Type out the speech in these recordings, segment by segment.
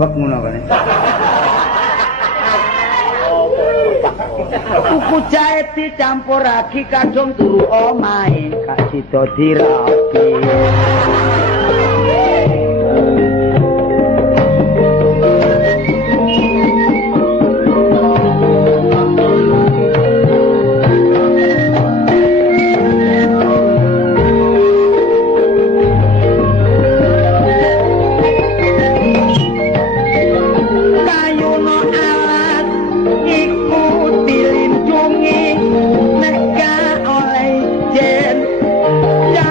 bebek ngono kene. Kuku jahe dicampurake kadung turu omahe gak sida dirapi.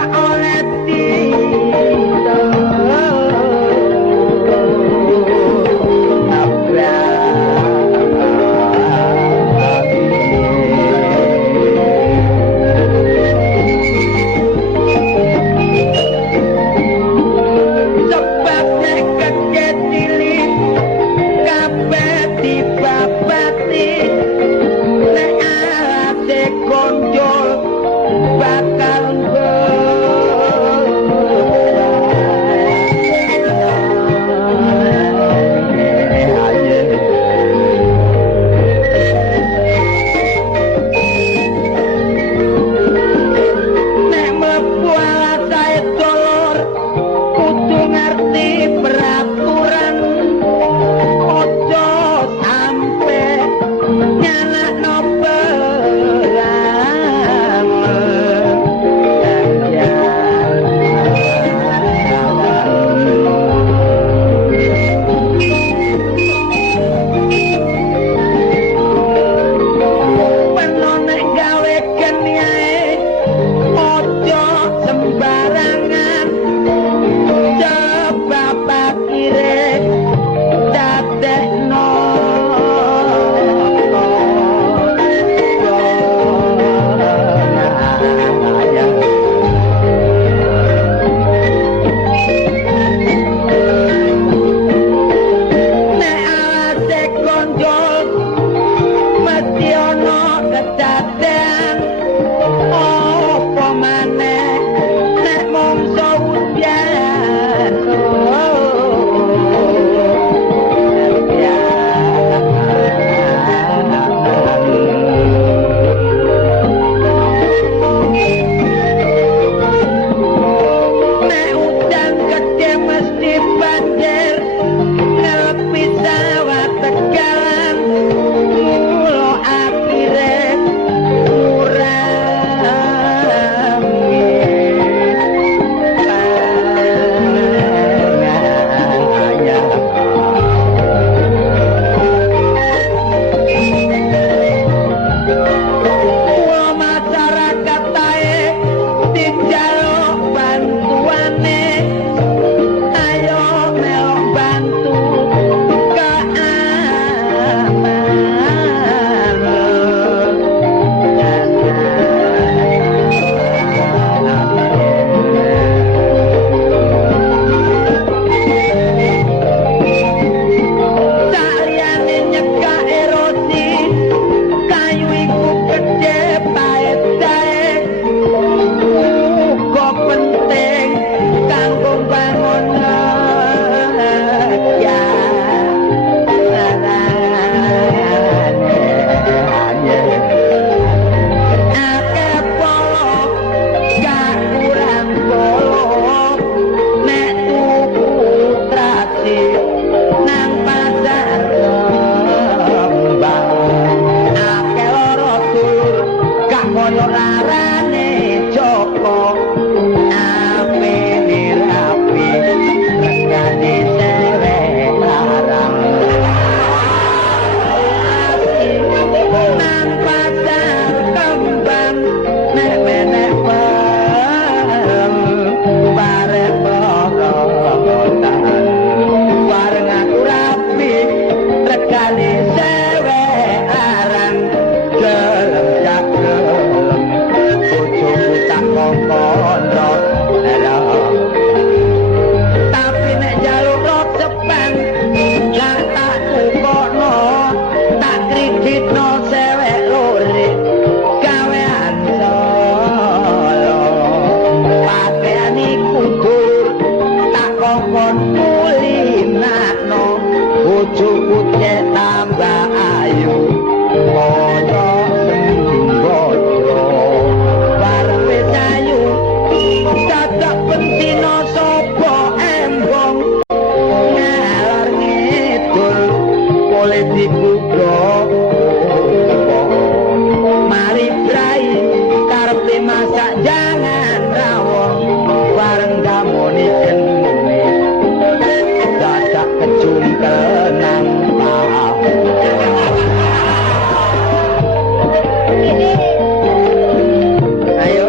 Oleh gene dadak kecungkel nang pawon. Ayo.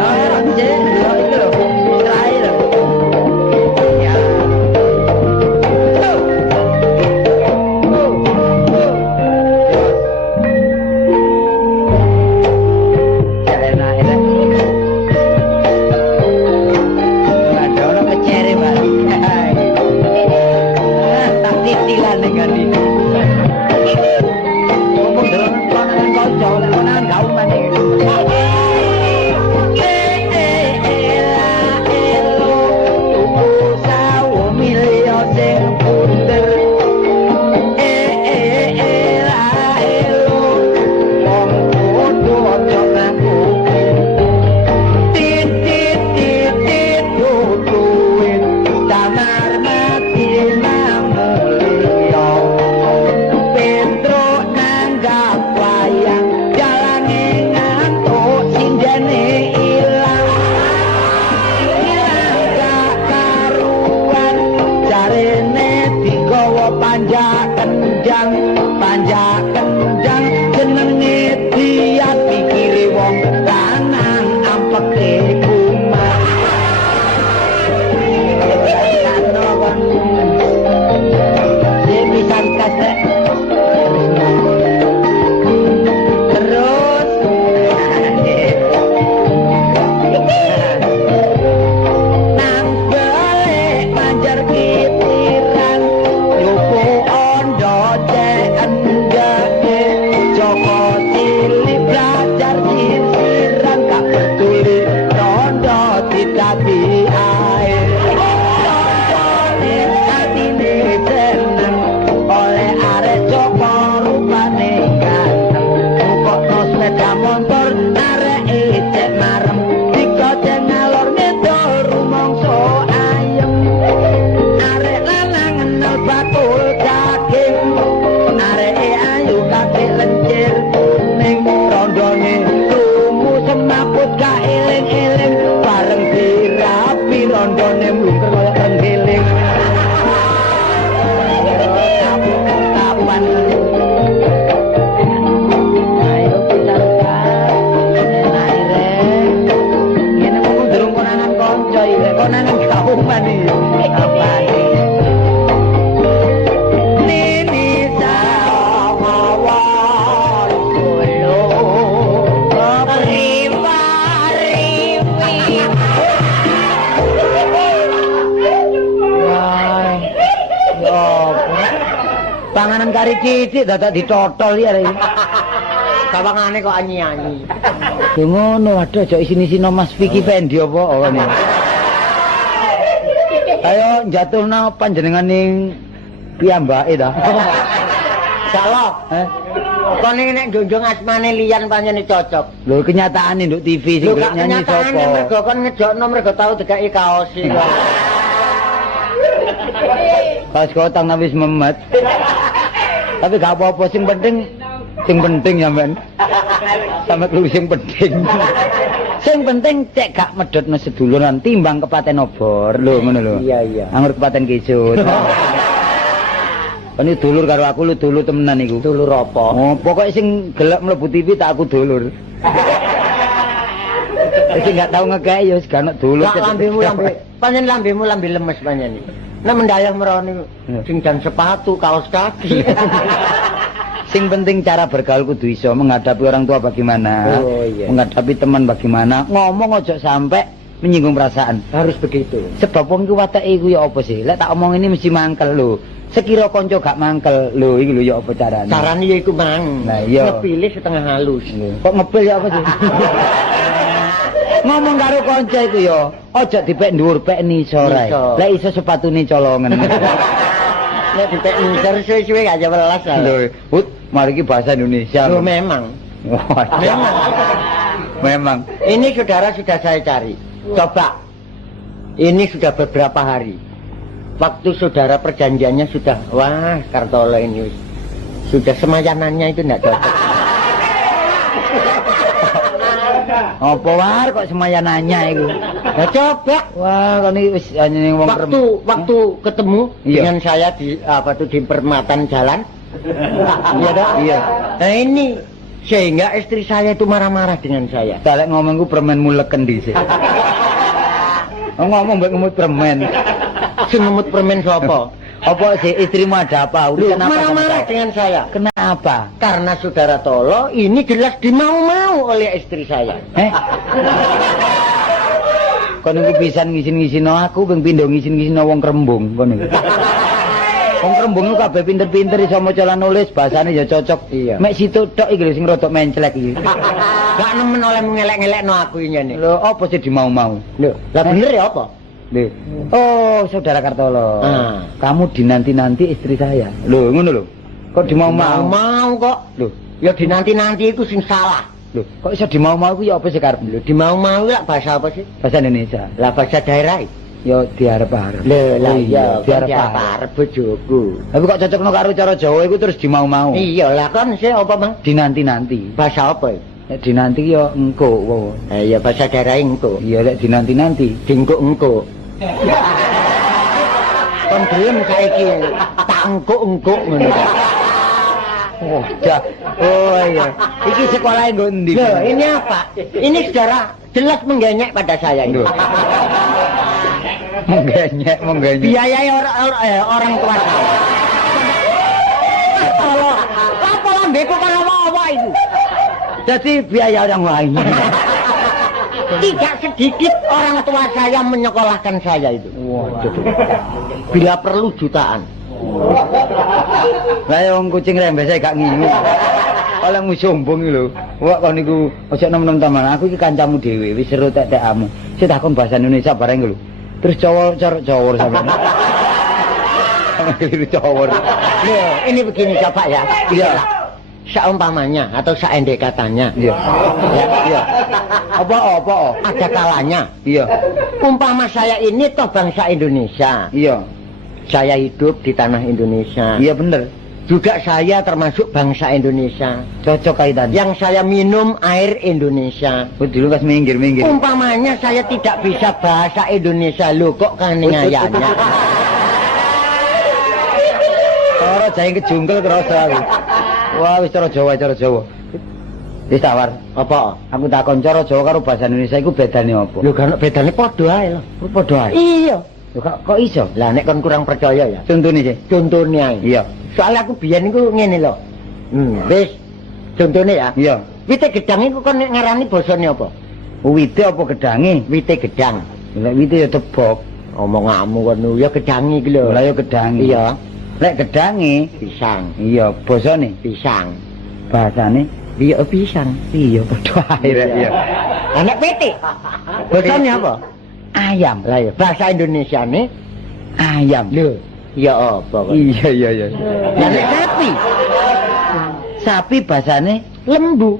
Ayo, Cek, yo iki lho. Terakhir lho. Ya. Ya enak enak. Ada orang kecere, Pak. Tak titilan dengan ini. Ngomong dalam konangan kanca, lek konangan gak umane. Panjak kendang jenenge dia pikire wong lanang ampeke kumat. Kano kon pisan kasek terus nang balik manjar kitiran yuku ondo Joko Cili belajar sisiran gak peduli rondo tidak di air rondo hatine seneng oleh arek Joko rupane ganteng nukokno sepeda motor arek ecek marem dikoceng ngalor ngedol rumangsa ayem arek lanang ngenel bakul daging arek ayu kakek lencir ning rondone lumu semaput gak eling-eling bareng dirapi rondone mlungker kaya renggiling kapan ayo pisan-pisan enak rek ngene ngomong durung konangan kanca iki konangan kauman iki kapan panganan kari cicik dadak ditotol ya iki. Sawangane kok anyi-anyi. Yo ngono, waduh aja isin-isino Mas Vicky Fendi apa ngene. Ayo jatuhna panjenengan ning piyambake ta. Salah. Kon iki nek njunjung asmane liyan pancene cocok. Lho kenyataane nduk TV sing nyanyi sapa? Kenyataane mergo kon ngejokno mergo tau dikeki kaos iki. Kaos kotang wis memet. Tapi gak apa-apa sing penting sampean. Sampe kuwi sing penting. Sing penting cek gak medhotno seduluran timbang kepaten obor. Lho ngono lho. Iya. Anggur kepaten kisut. Kan dulur karo aku lu dulur temenan iku. Dulur apa? Oh, pokoke sing gelek mlebu TV tak aku dulur. Wis gak tau ngekek ya wis gak ono dulur. Lambemu pancen lambemu lambe lemes pancen iki. Nek mendayah meroni sing dan sepatu, kaos kaki. Sing penting cara bergaul kudu iso menghadapi orang tua bagaimana, oh, iya. menghadapi teman bagaimana, ngomong ojo sampai menyinggung perasaan. Harus begitu. Sebab wong ku watake iku ya apa sih? Lek tak omong ini mesti mangkel lho. Sekira kanca gak mangkel lho iki lho ya apa carane? Carane ya iku mang. Nah, iya. Ngepilih setengah halus. Kok ngepil ya apa sih? Ngomong karo kanca iku ya, aja dipek dhuwur pek nisorae. Lek iso sepatune colongan. Nek dipek nisor suwe-suwe gak jelas lho. Hut, mari iki bahasa Indonesia. Lho memang. Memang. Ini saudara sudah saya cari. Coba. Ini sudah beberapa hari. Waktu saudara perjanjiannya sudah, wah Kartolo ini sudah semayanannya itu enggak cocok. Apa war kok semaya nanya iku? Ya coba. Wah, kon iki wis ning wong Waktu ketemu Iya. dengan saya di apa tuh di perempatan jalan. Iya dah. Iya. Nah ini sehingga istri saya itu marah-marah dengan saya. Talek ngomongku permen muleken dhisik. Ngomong mbek ngemut permen. Sing ngemut permen sapa? Apa sih istrimu ada apa? Loh, Urusan apa sama marah-marah saya? dengan saya. Kenapa? Karena saudara Tolo ini jelas dimau-mau oleh istri saya. Kon niku pisan ngisin-ngisino aku ping pindho ngisin-ngisino wong Krembung kon niku. Wong Krembung ku kabeh pinter-pinter iso maca lan nulis, bahasane ya cocok. Iya. Mek situ tok iki lho sing rada menclek iki. Gak nemen oleh ngelek-ngelekno aku iki nyene. Lho, apa sih dimau-mau? Lho, lah bener ya apa? Lho. Oh, saudara Kartolo. Ah. Kamu dinanti-nanti istri saya. Lho, ngono lho. Kok dimau-mau? Mau kok. Lho, Ya dinanti-nanti itu sing salah. lho, kok iso dimau-mau ku ya apa sih karep? Lho dimau-mau lah bahasa apa sih? Bahasa Indonesia. Lah bahasa daerah. Ya diarep-arep. Lho lah Oh, iya, diarep-arep. arep bojoku. Tapi kok cocokno karo cara Jawa iku terus dimau-mau. Iya lah kan sih apa Bang? Dinanti-nanti. Bahasa apa? Nek dinanti ya engko. Wow. Iya bahasa daerah engko. Iya lek dinanti-nanti. Dingkuk-engkuk. Kon gelem saiki tak engkuk-engkuk ngono. Oh, iya. Iki sekolahnya nggo endi? Loh, ini apa? Ini saudara jelas menggenyek pada saya ini. Loh. Menggenyek. Biayai orang tua saya. Kalau apa lambeku kan apa itu? Jadi biaya orang lain. Tidak sedikit orang tua saya menyekolahkan saya itu. Waduh. Bila perlu jutaan. Lah wong kucing rembes gak ngingu. Oleh mu sombong iki lho. Wah kon niku aja nem-nem teman. Aku iki kancamu dhewe, wis seru tek-tekamu. Sik takon bahasa Indonesia bareng lho. Terus cowor sampean. Keliru cowor. Loh, ini begini coba ya. Iya. Seumpamanya atau seandainya Iya. ya, Iya. Apa? ada kalanya Iya. umpama saya ini toh bangsa Indonesia, Iya. saya hidup di tanah Indonesia, Iya bener. juga saya termasuk bangsa Indonesia, Cocok kaitan. yang saya minum air Indonesia. Dulu kas minggir. Umpamanya saya tidak bisa bahasa Indonesia, lo kok kaningayanya. Cara jahe kejungkel kerasa aku. Wah, wis cara Jawa. Wis tawar. Apa? Aku takon cara Jawa karo bahasa Indonesia iku bedane apa? Lho kan bedane padha ae lho. Padha ae. Iya. Lho kok iso? Lah nek kon kurang percaya ya. Contone sih. Contohnya ae. Iya. Soalnya aku biyen iku ngene lho. Wis. Contohnya ya. Iya. Wite gedang iku kon nek ngarani basane apa? Wite apa gedange? Wite gedang. Lek wite ya tebok. Omonganmu kono ya gedange iki lho. Lah ya gedange. Iya. Lek gedange Pisang. iya basane. Pisang. Bahasane Iya pisang. iya padha ae rek iya. Lah nek pete. Basane apa? Ayam. Lah ya bahasa Indonesia nih. Ayam. Lho. Ya apa kok? Iya. Lah nek sapi. Sapi bahasane Lembu.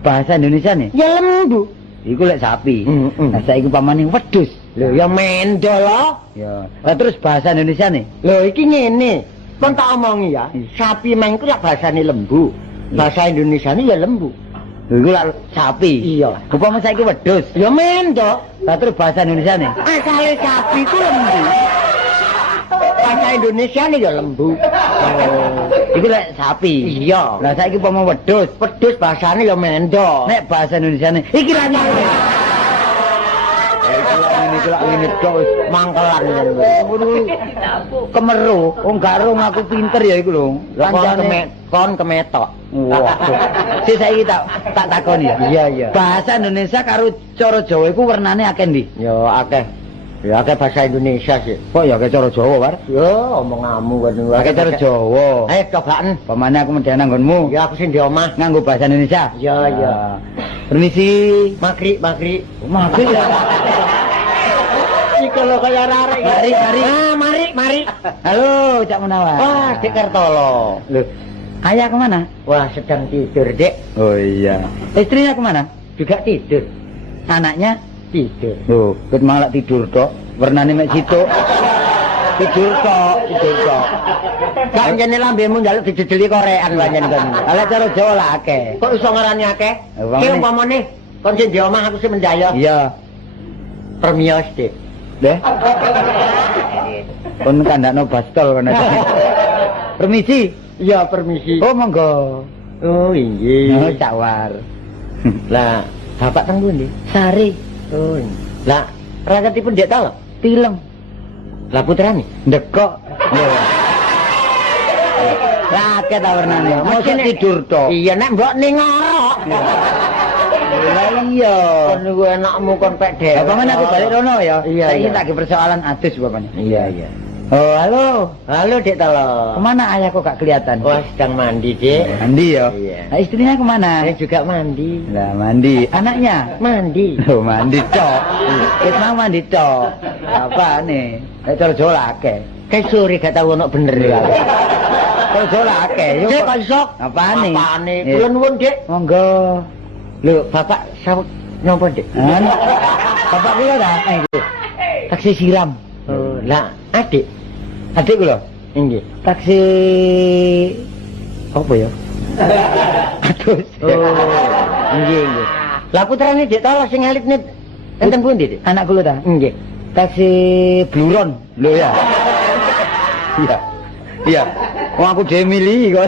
bahasa Indonesia nih. Ya lembu. Iku lek sapi. Mm-mm. Nah saiki pamane wedhus. Lho ya mendo lho. Ya. Lah terus bahasa Indonesia nih. Lho iki ngene. Kon tak omongi ya. Sapi mang iku lak bahasane lembu. Bahasa Indonesia ini ya lembu. Lho iku lak sapi. Iya. Upama saiki wedhus. Ya mendo. Lah terus bahasa Indonesia nih. Asale sapi ku lembu. Bahasa Indonesia ini ya lembu. Iku lek sapi. Iya. Lah saiki upama wedhus. Wedhus bahasane ya mendo. Nek bahasa Indonesia nih. Iki lak Iki lak ngene tok wis Mangkelan kan. kemeru. Wong gak rung aku pinter ya iku lho. Kon kemetok. Wah. Si saiki tak takoni ya. Iya. Bahasa Indonesia karo cara Jawa iku wernane akeh ndi? Ya akeh. Ya akeh bahasa Indonesia sih. Kok ya akeh cara Jawa, War? Ya omonganmu kan. Akeh cara Jawa. Ayo cobaan. Pamane aku medhane nggonmu. Ya aku sing di omah. Nganggo bahasa Indonesia. Iya. Permisi. Magri. Maaf ya. Iki kalau kaya arek. Mari. Ah, mari. Halo, Cak Munawar. Wah, Dek Kartolo. Loh, ayah kemana? Wah, sedang tidur, Dek. Oh iya. Istrinya kemana? Juga tidur. Anaknya? Tidur. Loh, ket malah tidur tok. Wernane mek situ. Tidur tok. Gak jane lambemu njaluk dijejeli korean pancen kon. Ala cara Jawa lah akeh. Kok iso ngarani akeh? Wong Ki ini- umpamane Kon sing di omah aku sing mendaya. Iya. Permios, Dik. Deh. Kon kandakno bastol kono. Permisi. Iya, permisi. Oh, monggo. Oh, inggih. Oh, cawar. Lah, bapak teng pundi? Sari. Oh. Lah, raketipun Dek ta lho? Tilem. Lah putrane? Ndekok. Raket ta warnane. Mosok tidur tok. Iya nek mbok ning ngorok. Lah iya. Kon niku enakmu kon pek dhewe. Bapak men aku balik rono ya. Iya, Saiki iya. tak ge persoalan adus bapaknya. Iya, iya. Oh, halo. Halo, Dek Tolo. Kemana ayah kok gak kelihatan? Wah, sedang mandi, Dek. Mandi ya? Iya. Nah, istrinya kemana? Saya juga mandi. Lah, mandi. Anaknya? Mandi. Loh, mandi tok. Kita mau mandi tok. Apa nih? Cara Jawa akeh. Kayak sore gak tau ono bener ya. Cara Jawa akeh. Yo, Dek, kok iso? Apa nih? Apane? Kula nuwun, Dek. Monggo. Lho, Bapak sawet napa, Dek? Anu. Bapak kula dah iki. Taksi siram. Oh, lah, Adik. Adik kula. Nggih. Taksi apa ya? Aduh. Oh, nggih, nggih. Lah putrane Dek Tolo sing alitne enten pundi, Dek? Anak kula ta? Nggih. Taksi Bluron. Lho ya. Iya. Iya. Wong aku dhewe milih kok.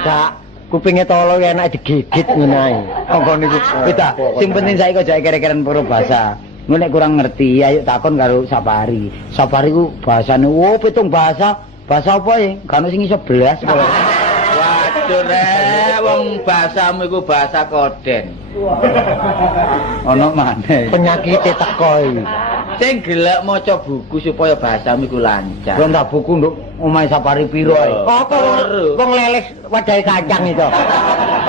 Kak, kupinge Tolo ya enak digigit ngono ae. Monggo niku. Beda. Sing penting saiki kok jake kere-keren puro bahasa. Ngono nek kurang ngerti, ayo takon karo Sapari. Sapari ku bahasane pitung bahasa. Bahasa apa ya? Kan sing iso belas kok. Waduh rek, wong bahasamu iku bahasa koden. Ono maneh. Penyakite teko iki. Sing gelek maca buku supaya bahasamu iku lancar. Kon tak buku nduk omahe Sapari piro ae. Apa wong leles wadahe kacang itu?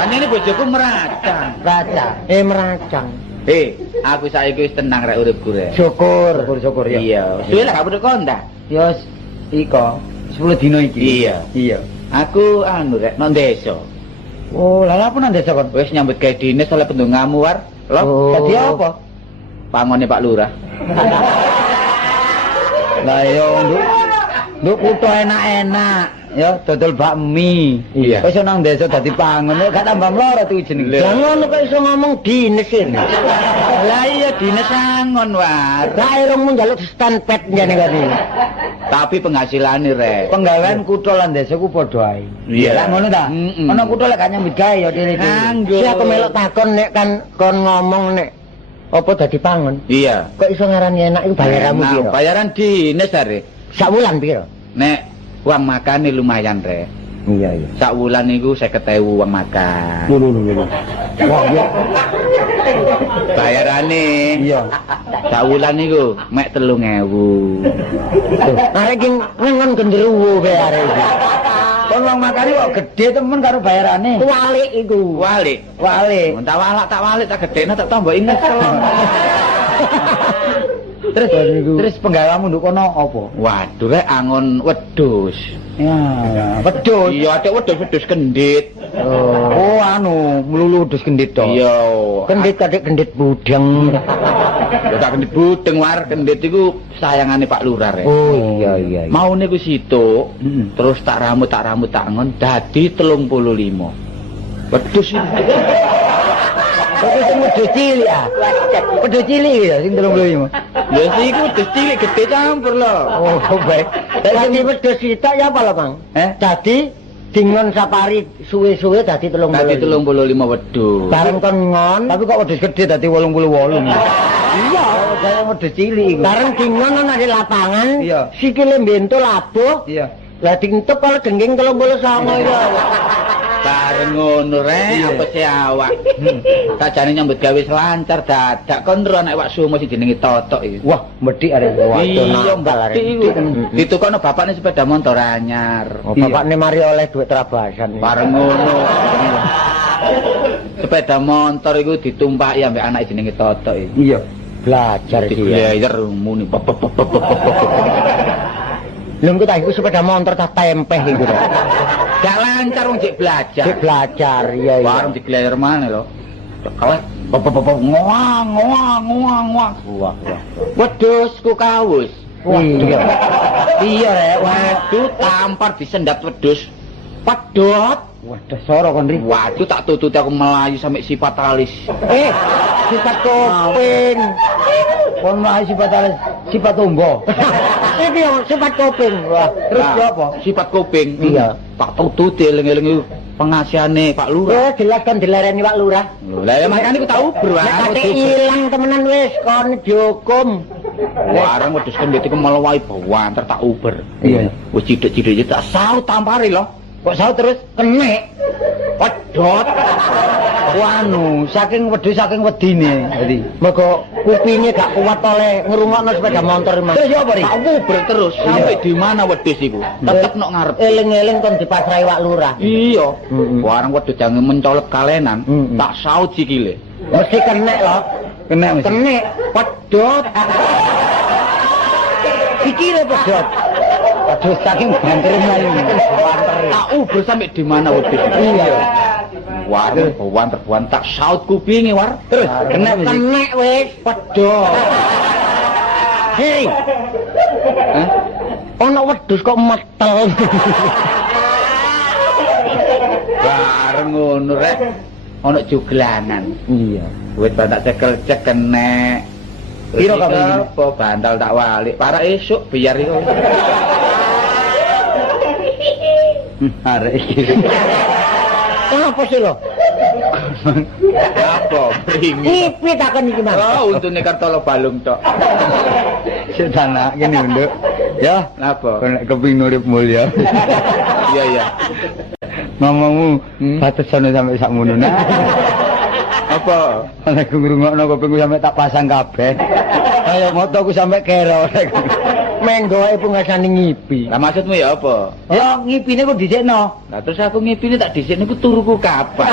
Panjenengan bojoku meracang. Baca. Meracang. Aku saiki wis tenang rek uripku rek. Syukur. Syukur ya. Iya, suwe lah gak perlu kontak. Ya iko 10 dino iki. Iya. Iya. Aku anu rek nang desa. Oh, lha apa nang desa kon? Wis nyambut gawe dinas oleh pendungamu war. Lho, Dadi apa? pangone Pak Lurah. Lah yo nduk kutho enak-enak. Ya dodol bakmi. Iya. Wis nang desa dadi pangon, gak tambah mloro tuh jenenge. Lah ngono kok iso ngomong dinas ini. Lah iya dinas angon war. Lah irungmu njaluk stand pet jane kene. Tapi penghasilane rek. Penggawean kutho lan desa ku padha ae. Iya. Lah ngono ta? Mm-mm. Ana kutho lek gak nyambut gawe ya dene. Nganggo. Si aku melok takon nek kan kon ngomong nek apa dadi pangon. Iya. Kok iso ngarani enak iku bayaramu Nah, piro? bayaran dinas are. Sak wulan piro? Nek uang makane lumayan rek. Iya, iya. Sak wulan niku 50.000 uang makan. Lho. Wah, ya. Bayarane Iya. sak wulan niku mek 3.000. Arek iki ngengon genderuwo kae arek iki. Kon wong makane kok gedhe temen karo bayarane. Kualik iku. Walik. Wale. Tak walik tak gedekno tak tambah inget selon. Terus penggawamu nduk kono apa? Waduh rek angon wedhus. Ya, wedhus. Iya, ada wedhus kendit. Oh, anu, melulu wedhus kendit to. Iya. Kendit kadek kendit budeng. Ya tak kendit budeng war, kendit iku sayangane Pak Lurah rek. Oh iya iya. Mau niku situ, Hmm. terus tak rambut tak ngon dadi 35. Wedhus iki. Wedhus sing wedhus cilik ah. Wedhus cilik ya sing 35. Ya sih iku wedhus cilik gede campur lho. Oh, baik. Dadi wedhus sitok ya apa lho, Bang? Dadi dingon sapari suwe-suwe dadi 30. Dadi 35 wedhus. Bareng kon ngon, Tapi kok wedhus gede dadi 88. Iya, saya wedhus cilik iku. bareng dingon ana di lapangan, Iya. sikile mbentul labuh. Iya. Lah dientup kalau gengging 39 ya. Bareng ngono rek, apa sih awak. Sajane nyambut gawe selancar dadak kon ro anak wak sumo sing jenenge Totok iki. Wah, medhik arek. Iya, mbak iku. Ditukokno bapakne sepeda motor anyar. Oh, bapakne mari oleh duit terabasan. Bareng ngono. Sepeda motor iku ditumpaki ambek anak jenenge Totok iki. Iya. Belajar dia. Diblayer muni. Lha engko tak iku sepeda motor tak tempeh iku. Gak lancar wong jek belajar. Cek belajar iya iya. Bareng diglayer maneh lho. Kalek ngoang. Wah wah. Wedhus ku kawus. Iya. Iya rek. Waduh, tampar disendap wedhus. Pedhot. Waduh, soro kon ri. Waduh tak tututi aku melayu sampai sifat alis. Sifat kuping. Kon mlayu sifat alis, sifat tombo. Iki yo sifat kuping. Wah, Terus Nah, yo apa? Sifat kuping. Iya. Tak tututi eling-eling iku pengasihane Pak Lurah. Jelas kan dilereni Pak Lurah. Lah ya makane aku tak uber wae. Nek kate ilang temenan wis kon dihukum. Warang wedhus kendhit iku melewai bawanter tak uber. Iya. Wis cidhek-cidhek tak saut tampari lho. Kok saut terus Kenek. Pedhot. Wanu, saking wedhus saking wedine. Dadi Mergo kupinge gak kuat oleh ngrungokno sepeda motor Mas. terus yo apa ri? Tak uber terus sampai di mana wedhus iku. Tetep nok ngarep. Eling-eling kon dipasrahi Pak Lurah. Iya. Mm-mm. Warang wedhus jange mencolot kalenan, Mm-mm. tak saut sikile. Mesti kenek lho. Kena mesti. Kenek. Pedhot. Sikile pedhot. Waduh, saking banter mlayu. Tak uber sampai di mana wedhus iku. Iya. Warang bawanter tak saut kupinge war. Terus kena mesti. Kenek wis. Pedhot. Hei, Hah? ono wedhus kok metel. Bareng ngono rek. Ono juglanan. Iya. Wis tak cekel cek kenek. Piro kabeh iki? Apa bantal tak walik. Para esuk biar iku. Arek iki. Apa sih lo? Apa bringi. Ngipi takon iki Mas. Oh, untune kartolo balung tok. Setan nak kene nduk. Ya, Napa? kon nek keping urip mulya. Iya iya. Ngomongmu batesan sampai sakmono nah. Apa? Nek ngrungokno kupingku sampai tak pasang kabeh. Kaya motoku sampai kero. Menggoe pungasane ngipi. Lah maksudmu ya apa? Ya ngipine kok dhisikno. Lah terus aku ngipine tak dhisikne ku turuku kapan?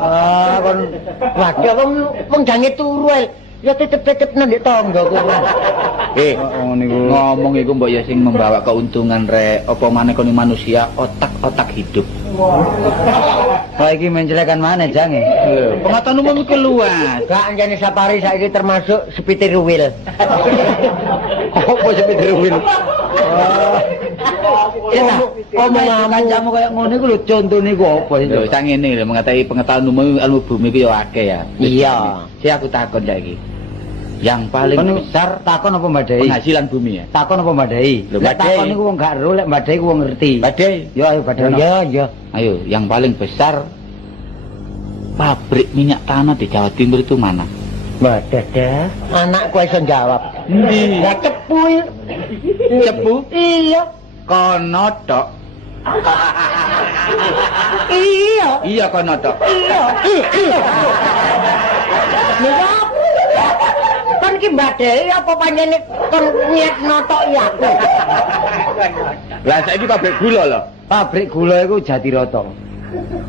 Ah, kon Waduh wong jange turu ae. Ya tetep-tetep nang ndek tangga kuwi. oh niku. Ngomong iku mbok ya sing membawa keuntungan rek. Apa maneh kono manusia otak-otak hidup. Wah iki mencelekan mana jange? Pengetahuan umum iku luas. Gak anjane safari saiki termasuk sepitir wil. Apa sepitir wil? Ya, Omonganmu. kancamu kaya ngono iku lho contone iku apa iki? Lho sang ngene lho mengetahui pengetahuan umum ilmu bumi iku ya akeh ya. Iya. Si aku takon saiki. Yang paling Kon besar takon apa mbadai? penghasilan bumi ya. Takon apa mbadai? Lho, Lek mbadai. takon iku wong gak ero, lek mbadai ku wong ngerti. Badai. Yo ayo badai. Ya ya. Ayo, yang paling besar pabrik minyak tanah di Jawa Timur itu mana? Badada. Anakku iso jawab. Ndi? Ya cepu. Cepu? Iya. Kono tok. Iya. Iya kono tok. Iya. Lha kan ki badhe apa panjene kon niat notok ya aku. Lah saiki pabrik gula lho. Pabrik gula iku Jatiroto.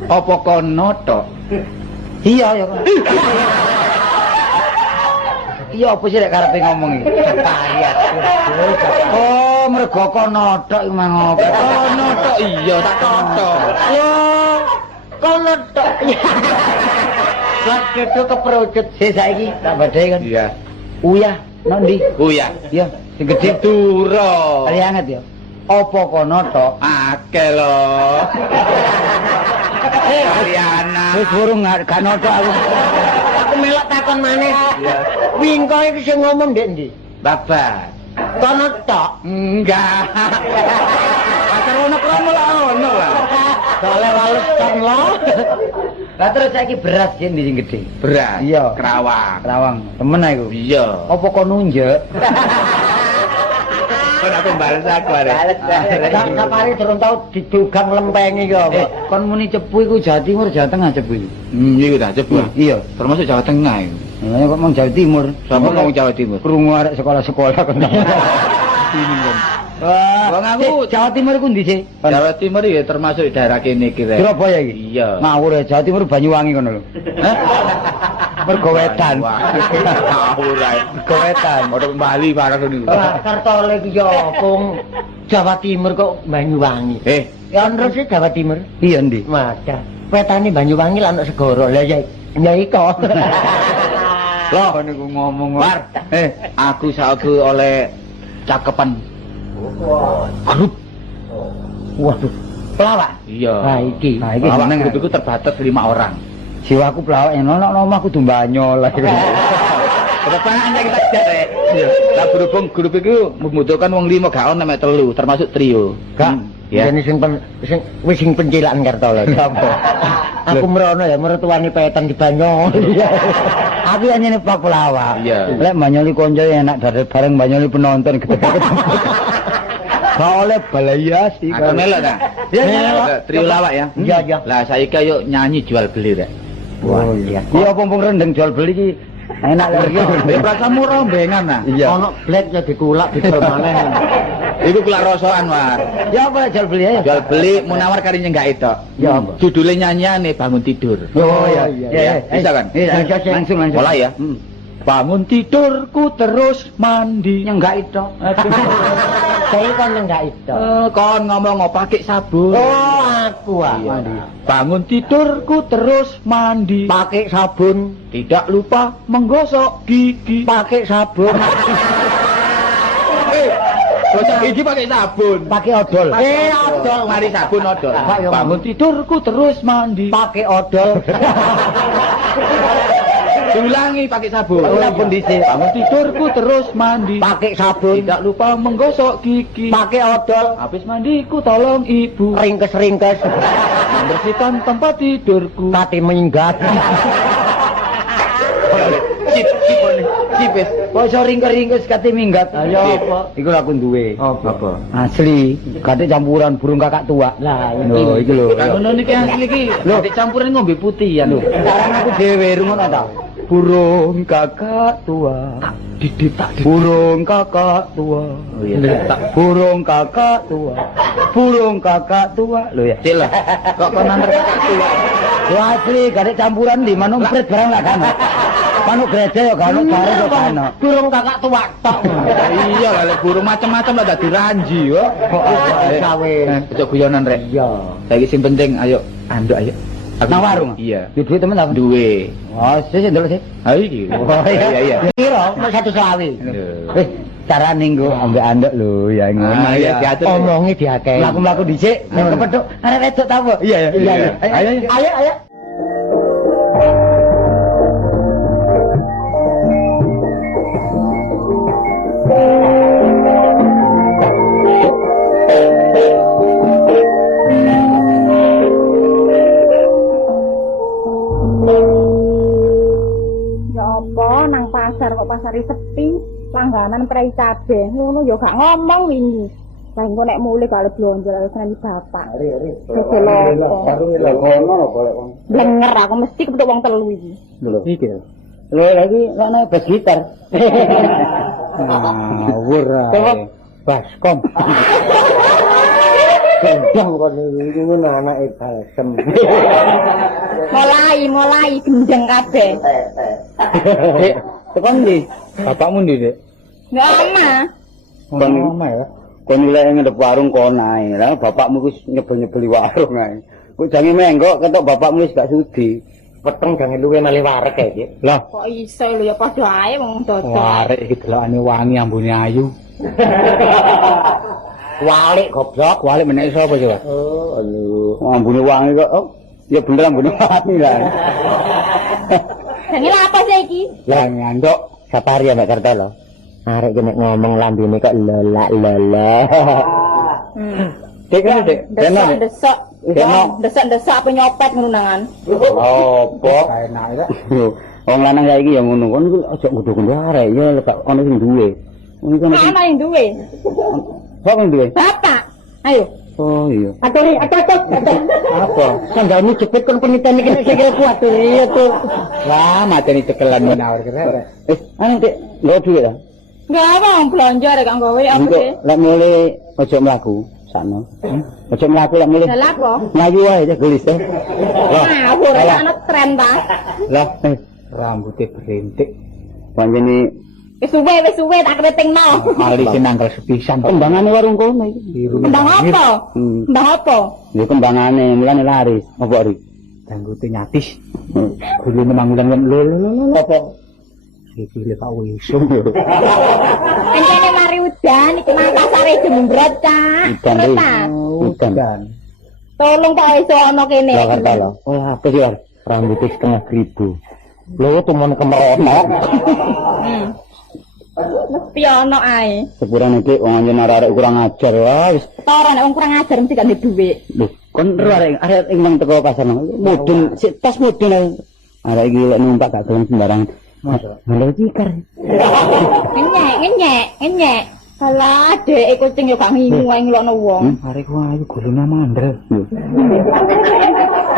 Apa kono tok? Iya ya kon. Iya apa sih lek karepe ngomong iki? Payah. Oh, mergo kono tok iku mang apa? Kono tok iya tak tok. Yo kono tok. Lah ketu keperucut Sik saiki tak badai kan. Iya. Uyah, nang ndi? Oh ya. Ya, sing gedhe Duro. kali anget ya. Apa kono tok? Akeh lho. Kaliana. Wis burung gak notok aku. aku melok takon maneh. Iya. Wingko iki sing ngomong ndek ndi? Babat. Kono tok. Enggak. Pasar ono kromo lah ono lah. Soale walus ton lo. Lah terus saiki beras yen ndi sing gedhe? Beras. Iya. Kerawang. Rawang, temen aku. Iya. Apa kok nunjuk? Kon aku bales aku arek. Sak kapari durung tau didugang lempengi ki apa. Kon muni Cepu iku Jawa Timur, Jawa Tengah Cepu iku. Iku dah cepet. Iya. Termasuk Jawa Tengah iku. Nah, kok mau Jawa Timur. Sama mau Jawa Timur. Krungu arek sekolah-sekolah kon. Wah, Wong aku- Jawa Timur iku ndi sih? Jawa Timur ya termasuk daerah kene iki rek. Surabaya iki. Iya. Ngawur ya Jawa Timur Banyuwangi kono lho. Hah? Mergo wetan. Ngawur ae. Mergo wetan. Ora Bali barang niku. Wah, Kartole iki yo pung Jawa Timur kok Banyuwangi. Ya terus sih Jawa Timur. Iya ndi? Wadah, wetane Banyuwangi lan ono segoro. Lah ya iko. Loh niku ngomong. War. Aku saiki oleh cakepan grup. Waduh, Pelawak. Iya. Nah, iki. Nah, iki Pelawak seneng. grup iku terbatas 5 orang. Jiwaku pelawak yang ono omah kudu banyol. Kedepan kita kejar rek. Lah berhubung grup itu membutuhkan wong 5 gak ono mek 3 termasuk trio. Gak. Ya. Ini sing pencilaan Kartolo. Aku merono ya mertuane petan di Banyol. Aku hanya nih pak pelawak. Iya. Lek banyoli konco enak dari bareng banyoli penonton gitu. Gak oleh balaya sih. Aku melo ta? Iya, Melo. Trio lawak ya. Iya, iya. Lah saiki ayo nyanyi jual beli rek. Wah, iya. Iya pompong rendeng jual beli ki enak lagi. Rasamu rombengan nah. Iya. Ono black ya dikulak didol maneh. Iku kulak rosokan war. Ya apa jual beli aja. Jual beli munawar kari nyenggak itu. Ya apa? Judulnya nyanyiane bangun tidur. Oh iya Ya, bisa kan? Iya, langsung. Mulai ya. Bangun tidurku terus mandi. Nyenggak itu. Saya kan enggak itu. Kon ngomong pakai sabun. Oh, aku ah. Iya. Bangun tidurku terus mandi. Pakai sabun, Tidak lupa menggosok gigi. pakai sabun. Gosok gigi pakai sabun. Pakai odol. Odol. Mari sabun odol. Pak, ya, Bangun tidurku terus mandi. Pakai odol. Diulangi pakai sabun. Sabun dhisik. Bangun tidurku terus mandi. Pakai sabun, Tidak lupa menggosok gigi. pakai odol. Habis mandiku tolong ibu Ringkes-ringkes. membersihkan tempat tidurku. Kati minggat. Sip wis. Kok iso ringkes-ringkes kate minggat. Ayo apa? Iku aku duwe. Apa? Asli, kate campuran burung kakak tua. Lah, Lho, iki lho. Lah ngono niki asli iki. Lho. Adik campuran ngombe putihan lho. Sekarang aku dhewe rungono ta. Burung kakak tua. Didit tak Burung kakak tua. Oh iya. Burung kakak tua. Burung kakak tua. Lho ya. Cil lah. Kok konan kakak tua. Lho asli, kate campuran di mana umpret barang lah kan. Manuk gereja ya kan, bareng yo kan. Burung kakak tua tok. Iya lah lek burung macam-macam lah dadi ranji yo. Kok gawe. Ojo guyonan rek. Iya. Saiki sing penting ayo anduk ayo. Nang warung? Iya. Di duit temen apa? Duwe. Oh, sih ndelok sih. Ha iki. Oh, iya. Kira mau 120. Carane nggo ambek andek lho, ya ngono. Ah, iya, diatur. Omongi diakeh. Mlaku-mlaku dhisik, nek kepethuk arek wedok ta apa? Iya, Iya. Ayo. Ya apa nang pasar kok pasare sepi, langganan prei kabeh. Ngono ya gak ngomong wingi. Lah engko nek mulih gak oleh blonjo lek nang bapak. Blenger aku mesti kepethuk wong telu iki. Lho, iki. Lho, lagi ana bas gitar. Ngawur ae. Baskom. Gendong kok iki ngono anake balsem. Mulai gendeng kabeh. Dek, tekan ndi? Bapakmu ndi, Dek? Enggak ama. Kon mama ya. Kon lek ngendep warung kon ae. Lah bapakmu wis nyebel-nyebeli warung ae. Kok jange menggok ketok bapakmu wis gak sudi. Peteng jange luwe male warek iki. Lah, Kok iso lho ya padha ae wong dodol. warek iki delokane wangi ambune ayu. Walik goblok. Walik menek sapa coba? Oh, aduh. Ambune wangi kok. Oh, ya bener ambune wangi lah. Jenenge apa sih iki? Lah ngandok. Sapari ya Mbak Kartolo. Arek nek ngomong lambene kok lelak. Dek kan, Dek. Enak, Dek. Desok. Enak. Desok apa nyopet ngono nangan. Opo? Enak ya. Wong lanang saiki ya ngono. Kon iku aja nggodho-nggodho arek ya lek ono sing duwe. Ngono kan. Ana yang duwe. Sapa sing duwe? Bapak. Ayo. Oh iya. Aturi, atut. Apa? Sandalmu jepit kon peniten iki nek sikil kuat iya tuh. Wah, mateni cekelan menawar keren. Anu Dek, nggo duwe ta? Enggak apa belanja rek kang gawe apa Engko sih? lek mulai aja mlaku sakno. Aja mlaku lek mulai. Lah apa? Mlayu wae aja gelis ya. Ngawur ana tren ta. Lah, rambutnya berintik. Pancene Wis suwe tak kritingno. ali sinangkel sepisan. Kembangane warung kono iki. Kembang apa? Kembang apa? Ya kembangane mulane laris. Apa ri? Dangdute nyatis. Kuwi menangulan lho apa? Iki lek Pak Wisung. Encene mari udan iki nang pasare jembrot, Cak. Udan, Terus Ri. ta? Udan. Tolong Pak iso ana kene. Jakarta lho. Oh, apa sih, War? Rambutnya 1.500. Lho temen kemerotok. Mesti ana ae. Sepurane iki wong anjen arek kurang ajar lah wis. Tora nek wong kurang ajar mesti gak ndek dhuwit. Lho, kon arek ing nang teko pasar nang mudun sik tas mudun ae. Arek iki lek numpak gak gelem sembarang. Malah cikar. Ngenyek. Alah, dek kucing yo gak ngingu ae ngelokno wong. Arek ku ayu gulune mandrel.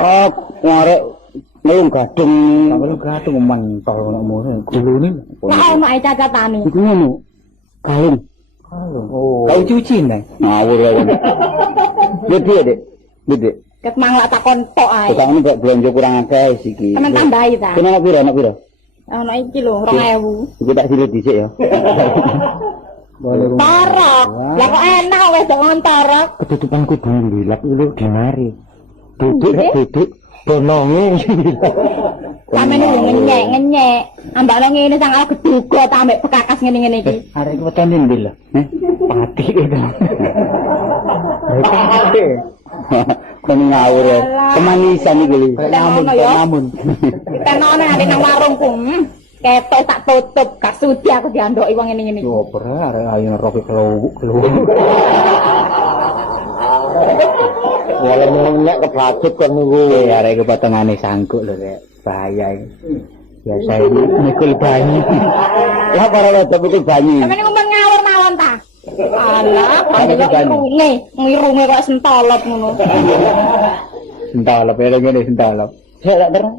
Oh, arek ngelung gadung. Ngelung gadung mentol ngono gulune. Nek ono ae cacatane. Iku ngono. Kalung. Oh. Kau cuci nih. Ngawur ya. Gede, Dek. Gede. Ket manglak takon tok ae. Kok ngono mbak belanja kurang akeh iki. Temen tambahi ta. Kena anak pira? Ono iki lho 2000. Iku tak silet dhisik ya. Boleh. Torok. Lah kok enak wis kok ngontorok. Ketutupan kudu ngilap lu dimari. Duduk bononge. Samene ngenyek. Ambakno ngene sang geduga ta ambek bekakas ngene-ngene iki. Arek iki wetone ndi lho? Pati itu. Pati. Kon ngawur ya. Kemanisan iki lho. Namun. Tenone nek nang warungku. Ketok tak tutup, gak sudi aku diandoki wong ngene-ngene iki. Yo ora arek ayo roke kelu. Wala nyek kebacut kon niku. Arek iki potongane sangkuk lho rek. Bahaya iki. Biasa ini mikul banyu. Lah para wedok mikul banyu. Sampeyan ngomong ngawur mawon ta? Alah, kok ngirunge kok sentolop ngono. Sentolop ya ngene sentolop. Sik tak terus.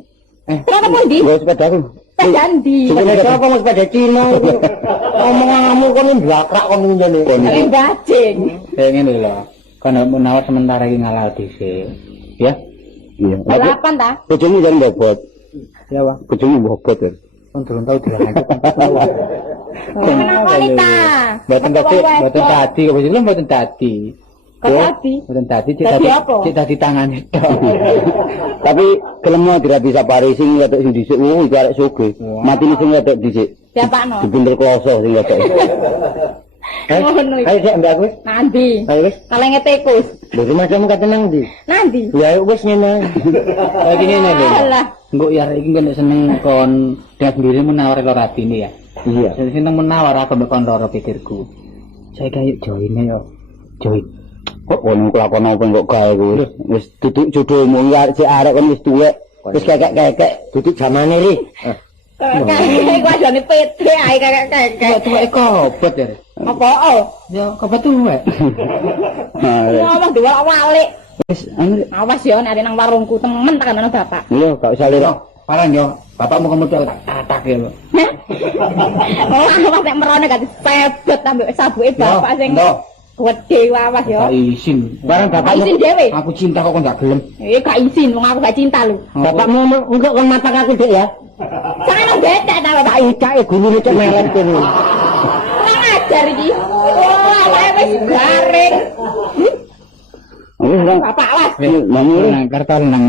Terus pundi? Nggo sepedaku. Sepeda-ndi. Siapa mau sepeda Cina? Ngomong-ngomong kon blakrak kon ngene. Ayo bajing. Kayak ngene lho. Kan menawar sementara iki ngalah dhisik. Ya? Iya. Balapan ta? Bojomu jan bobot. Ya, Pak. Bojomu bobot ya. Kon durung tau dilanjut. Kenapa wanita? Mboten tadi, kok wis mboten tadi. Kok tadi? Mboten tadi, Tadi apa? cek tadi tangane tok. Tapi kelemo dirabi sapari sing wedok sing dhisik, iku arek sugih. Mati sing wedok dhisik. Siapakno? Dibundel kloso sing wedok. Ngono iki. Ayo sik mbak aku. Nanti. Ayo wis. Kalenge tikus. Lho rumah kamu kate nang ndi? Nanti. Ya wis ngene. Lagi ngene lho. Alah. Engko ya arek iki kan seneng kon dia sendiri menawar karo ratine ya. Iya. Seneng menawar aku mbek kon loro pikirku. Saya kayak joine yo. Join. Kok ono kelakon apa kok gawe kuwi? Wis duduk jodohmu arek arek kon wis tuwek. Wis kekek-kekek duduk zamane ri. Kayak gua jane PT ae kayak. Kok tuwek kobot ya. Apa? Ya kobot tuwek. Ngomong dua walik. Wis anu Awas yo nek nang warungku temen tak ana bapak. iya gak usah lho. Parang yo, bapakmu kamu tuh tatak ya lho. Oh, awas nek merone gak disebut ambek sabuke bapak sing gede awas yo. Gak izin. Barang bapak Izin dhewe. aku cinta kok gak gelem. Gak izin wong aku gak cinta lho. Bapakmu engko kon matak aku Dik ya. Jangan betek ta bapak. Tak icake gulune cek melet kene. Kurang ajar iki. Oh, awake wis garing. Wis nang Bapak awas. Mamu nang kartal nang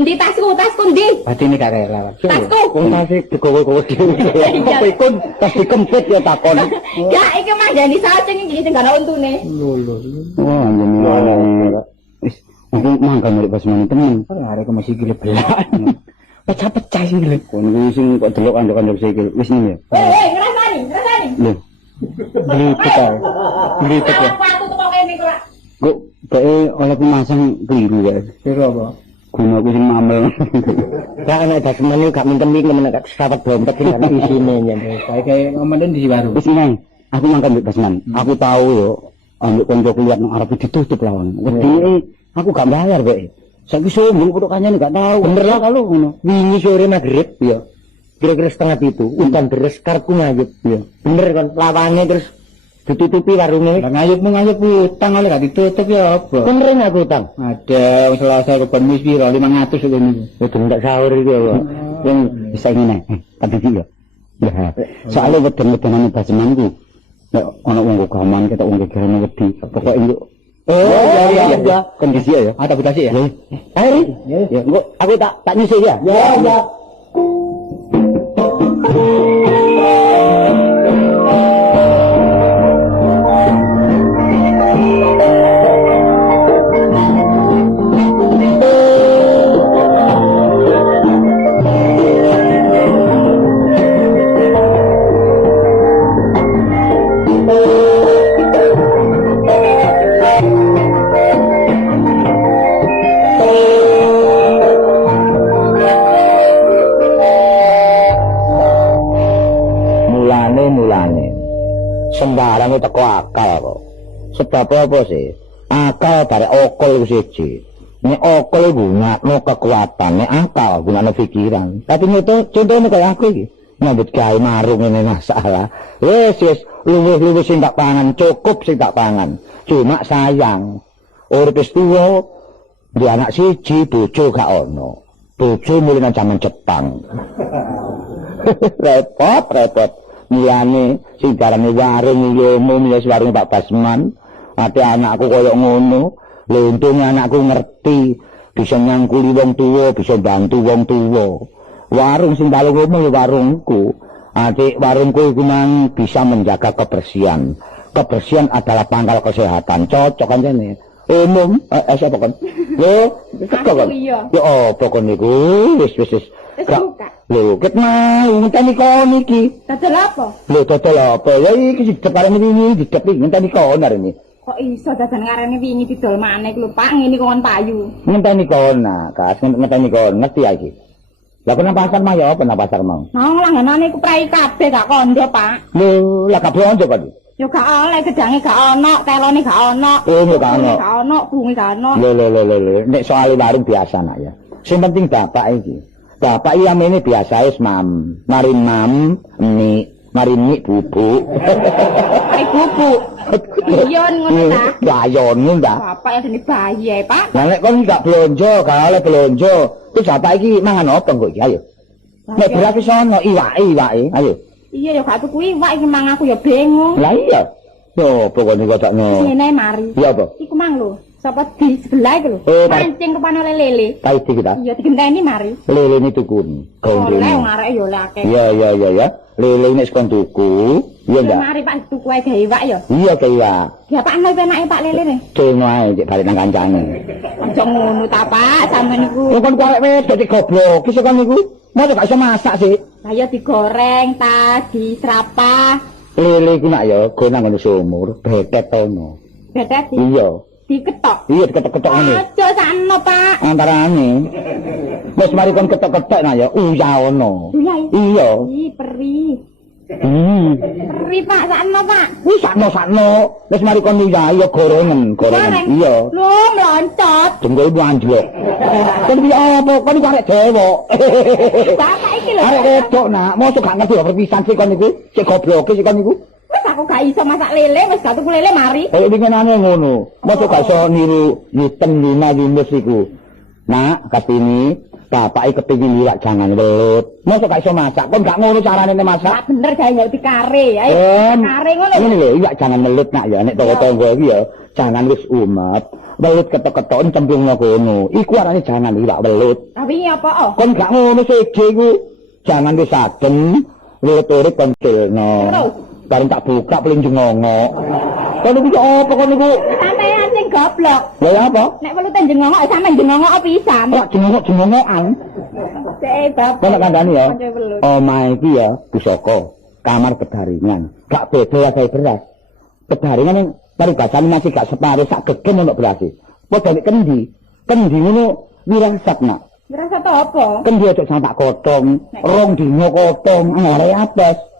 Endi tasku ndi? batine gak rela. Tasku. Wong tasik digowo-gowo dhewe. Apa iku tas dikempit ya takon. Ya iki mah jadi sacing iki sing gak ana untune. Wah, anjene. Wis aku mangkal nurut pas mana temen. Arek masih gile belak. Pecah-pecah sih lho. Kon kuwi sing kok delok kandok-kandok sikil. Wis ngene ya. Ngrasani. Lho. Blipet ae. Blipet ya. Aku tuh kok kene kok. Kok bae oleh pemasang keliru ya. Kira apa? Guna aku sing mamel. Gak ana dasmane gak minten-minten nek sawet dompet sing ana isine yen. Saya kayak ngomongin di baru. Wis nang, aku mangkat mbek Basman. Aku tahu yo, ambek konco kuliah nang arep ditutup lawang. Wedine aku gak bayar bae. Saiki sombong kudu kancane gak tahu. Bener lah kalau ngono. Wingi sore magrib ya. Kira-kira setengah itu, udan deres karepku ngayup. Iya. Bener kan lawane terus ditutupi warungnya. Lah ngayup utang oleh gak ditutup ya apa? Beneran aku utang. Ada wong Selasa kebon wis piro 500 ngene. Itu ndak sahur iki ya. Yang bisa ngene. Tapi iki ya. Ya. Soale weden-wedenane Basman ku. Nek ana wong gaman ketok wong gegere wedi. Pokoke iki Oh, ya. kondisi ya. Ada budasi ya. Ayo. Ya, aku tak nyusul ya. Ya. liyane. Sembarang teko akal kok. Sebab apa sih? Akal bare okol iku siji. Nek okol iku ngakno kekuatan, nek akal gunane pikiran. Tapi contohnya kaya aku iki. Nyambut gawe marung ngene masalah. Wis luwih-luwih sing tak pangan, cukup sing tak pangan. Cuma sayang. Urip wis tuwa, di anak siji bojo gak ono. Bojo mulai nang jaman Jepang. repot. Milane sing darane warung yo umum ya warung Pak Basman. Ate anakku koyo ngono. Lha untunge anakku ngerti bisa nyangkuli wong tuwa, bisa bantu wong tuwa. Warung sing paling umum ya warungku. Ate warungku iku mang bisa menjaga kebersihan. Kebersihan adalah pangkal kesehatan. Cocok kan jane. Umum siapa kan? Yo, teko kan. Yo apa kon niku? Wis. Lho, ket mau ngenteni kon iki. Dodol apa? Lho, dodol apa? Ya iki didep arene wingi, didep iki ngenteni kon arene. Kok iso dadan ngarene wingi didol maneh lho, Pak, ngene kon payu. Ngenteni kon, nah, Kas, ngenteni kon, ngerti ya iki. Lah kok nang pasar mah ya apa nang pasar mau? Nang langganane ku prai kabeh gak kondo, Pak. Lho, lah kabeh onjo kok. Yo gak oleh gedange gak ono, telone gak ono. Oh, gak ono. Gak ono, bungi gak ono. Lho. Nek soal warung biasa nak ya. Sing penting bapak iki. Bapak iki amene biasa wis mam. Mari mam, mari bubuk. Mari bubuk. Iyon ngono ta? Bayon ngono ta. Bapak ya dene bayi ae, Pak. Lah nek kon gak blonjo, gak oleh blonjo. Terus bapak iki mangan apa kok iki? Ayo. Nek beras wis ono iwake, ayo. Iya ya gak tuku iwak iki mang aku ya bingung. Lah iya. Yo pokoke kodakno. Ngene mari. Iya apa? Iku mang lho. Sapa di sebelah iku lho. Pancing kepane lele. Paiti kita. Iya digenteni mari. Lele ini tukun. Oleh wong arek ya oleh akeh. Iya. Lele nek kon tuku, iya ndak? Mari Pak tuku ae gawe iwak ya. Iya gawe iwak. Diapakno penake Pak lele ne? Dono ae cek balik nang kancane. Aja ngono ta Pak, sampean niku. Kok kon arek wis dadi goblok. Ki kon niku mau gak iso masak sih. Lah ya digoreng ta, diserapah. Lele iku nak ya go nang ngono sumur, betet tono. Betet di. Iya. Diketok. Iya diketok-ketok ngene. Aja sakno Pak. Antarane. Wis mari kon ketok-ketok nak ya uyah ono. Iya. Ih peri. Peri Pak, sakno Pak. Wis sakno. Wis mari kon uyah ya gorengan. Iya. Lho mloncot. Jengkol ku anjlok. Kon piye apa? Kon iku arek dewek. Bapak iki lho. Arek wedok nak, mosok gak ngerti perpisahan sik kon niku. Sik gobloke sik kon niku. Wis aku gak iso masak lele, wis gak tuku lele mari. Kayak winginane ngono. Mosok gak iso niru Newton Lina Yunus iku. Nak, Kartini, bapak iki kepengin liwat jangan welut. Mosok gak iso masak, kon gak ngono carane masak. Lah bener gawe ngerti kare ya. Kare ngono. Ngene lho, iwak jangan welut nak ya nek tangga-tangga iki ya. Jangan wis umat. Welut ketok-ketoken cemplungno kono. Iku arane jangan iwak welut. Tapi apa? Kon gak ngono sege iku. Jangan wis adem, welut urip kon cilno. Bareng tak buka paling jengongok. Kon niku apa kon niku? Sampeyan sing goblok. Lah apa? Nek welute jengongok sampeyan jengongok pisan. Kok jengongokan? Cek bab. Kon kandhani ya. Omahe iki ya pusaka, kamar kedaringan. Gak beda ya kayak beras. Kedaringan yang paribasane masih gak separuh sak gegem ono beras. Padha nek kendi. Kendi ngono wirasat nak. Wirasat apa? Kendi aja sampak kotong, rong dino kotong, ngare apes.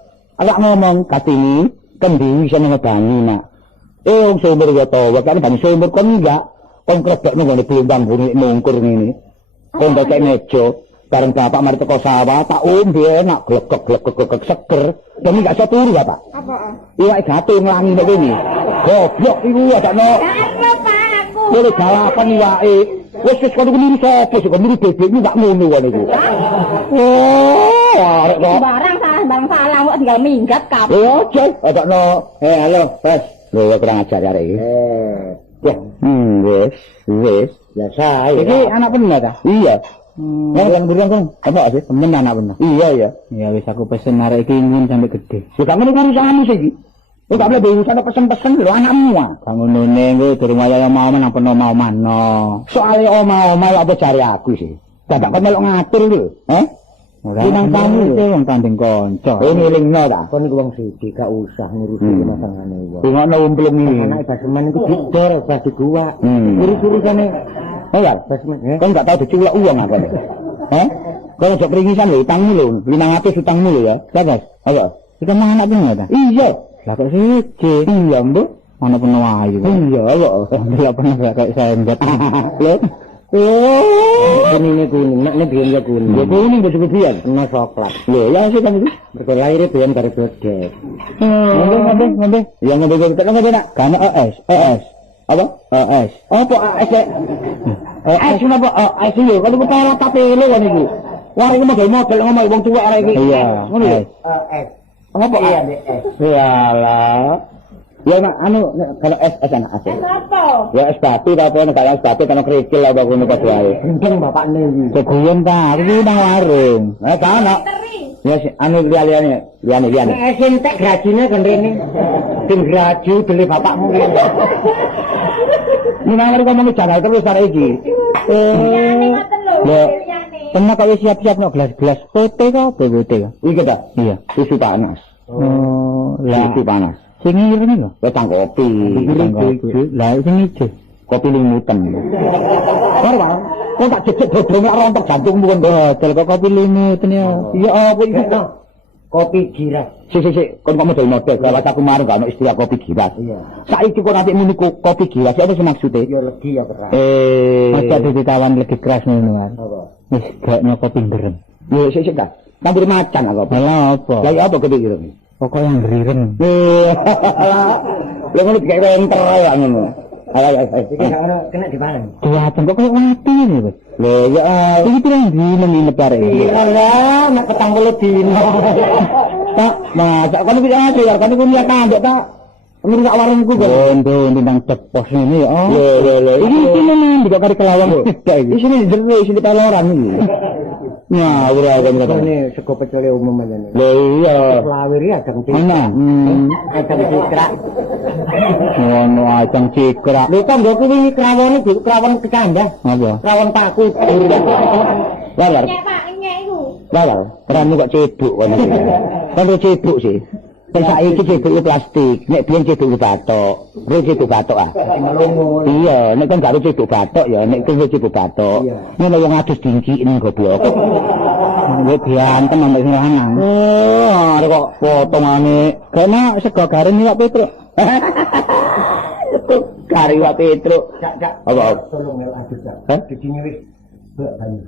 Awak ngomong Kartini, kendi iso ngobani nak. Wong sumber ya to, wae kan bani sumber kon enggak. Kon krebekno ngene blumbang bunyi mungkur ngene. Kon tak meja, bareng bapak mari teko sawah, tak ombe enak glek-glek seger. Dan enggak iso turu bapak. Apa? Iwake gatung nglangi nek kene. Goblok iku adakno. Apa Pak aku? Boleh balapan iwake. Wis kon niru sapa sik kon niru bebek enggak ngono wae niku. Oh, arek kok. Barang salah kok tinggal minggat kabeh. Yo, Cek, adakno. Halo, Mas. Lho kurang ajar arek iki. Ya, wis. Ya sae. Iki anak bener ta? Iya. Yang burian kan, apa sih? Temen anak bener. Iya ya. Ya wis aku pesen arek iki ingin sampai gede. Wis gak ngono urusanmu sih iki. Wis gak boleh urusan pesen-pesen lho anakmu. Kang ngonone kuwi durung waya mau nang peno mau mano. Soale oma-oma apa cari aku sih. Dadak kon melok ngatur lho, Nang tamu iki wong tanding kanca. Ini lingno ta? Kon iku wong siji gak usah ngurusi masangane wong. Ngono umplung iki. Anake Basman iku didor bas digua. Urus-urusane ya, Basman. Kon gak tau diculuk uang aku. Kon aja pringisan lho utangmu lho. 500 utangmu lho ya. Bagus. Apa? Iki mah anak piye ta? Iya. Lah kok siji. Iya, Mbok. Ana penawayu. Iya kok. Lah pernah gak kayak sengget. Lho. Oh, ini kuning, nek biyen ya kuning. Ya kuning wis kebiyen, ana coklat. Lho, ya sih kan iki. Mergo laire biyen karo godek. Ngombe. Ya ngombe ngombe nak. Kan OS. Apa? OS. Apa AS? AS napa AS yo kan iku para tapele kan iku. Wah iku model ngomong wong tuwek arek iki. Iya. Ngono lho. AS. Apa AS? Yalah. Ya mak anu kalau es anak asik. Apa? Ya es batu ta apa nek es batu kan kerikil apa ngono padha wae. Gendeng bapakne iki. Keguyon ta, iki nang warung. Ta ono. Ya anu liyane. Es entek grajine kan rene. Sing graju beli bapakmu ki. Menawa ngomong jalan terus arek iki. Lho, pernah kok siap-siap no gelas-gelas putih kok putih. Iki ta? Iya. Susu panas. Oh, lah Susu panas. sing ngene lho. Wetang kopi. Lah sing ijo. Kopi limutan. War. Kok tak jejek dodonge rontok jantungmu kon. Dol kok kopi limutan ya. Iya apa iki? Kopi giras. Sik. Kon kok model-model kalau aku kemarin gak ono istilah kopi giras. Iya. Saiki kok nanti muni kopi giras apa sih maksudnya? Ya legi ya keras. Aja ditawan legi keras ngono kan. Apa? Wis gak no kopi nderem. Ya sik ta. Campur macan apa? Lah apa? Lah ya apa kopi giras? Pokok yang rireng. Lah ngono digawe enter ae ngono. Ayo. Iki gak ono kena dipalen. Kuatan kok koyo mati ngene lho. Lho ya Iki pirang dino nginep arek. iya lah nek 40 dino. Tak masak kan iki asih kan iku niat tanduk tak. Ngene sak warungku kok. Bondo tentang cepos ini ya. Lho. Iki sini nang kok kari kelawang tidak iki. Iki sini jero sini peloran iki. Nah, ora kan kata. Ini sego pecel umum aja nih. Lho iya. Lawir ya adang cekrak. Ana. Adang cekrak. Ngono ajang cikrak. Lho kan nggo kuwi krawone iki krawon kecandah. Apa? Krawon paku. Lalar. Nyek Pak, nyek iku. Lalar. Terane kok cebuk kon iki. Kan cebuk sih. Nek saiki cebuk plastik, nek biyen cebuk batok. Ro cebuk batok ah. Iya, nek kan gak cebuk batok ya, nek kan cebuk batok. Ngono wong adus dingkiin goblok. Gue biantem ambek sing lanang. Oh, arek kok potongane Kena sego garing iki Petruk. kari wak Petruk. Apa? Tolong mel adus ta. Hah? Didine wis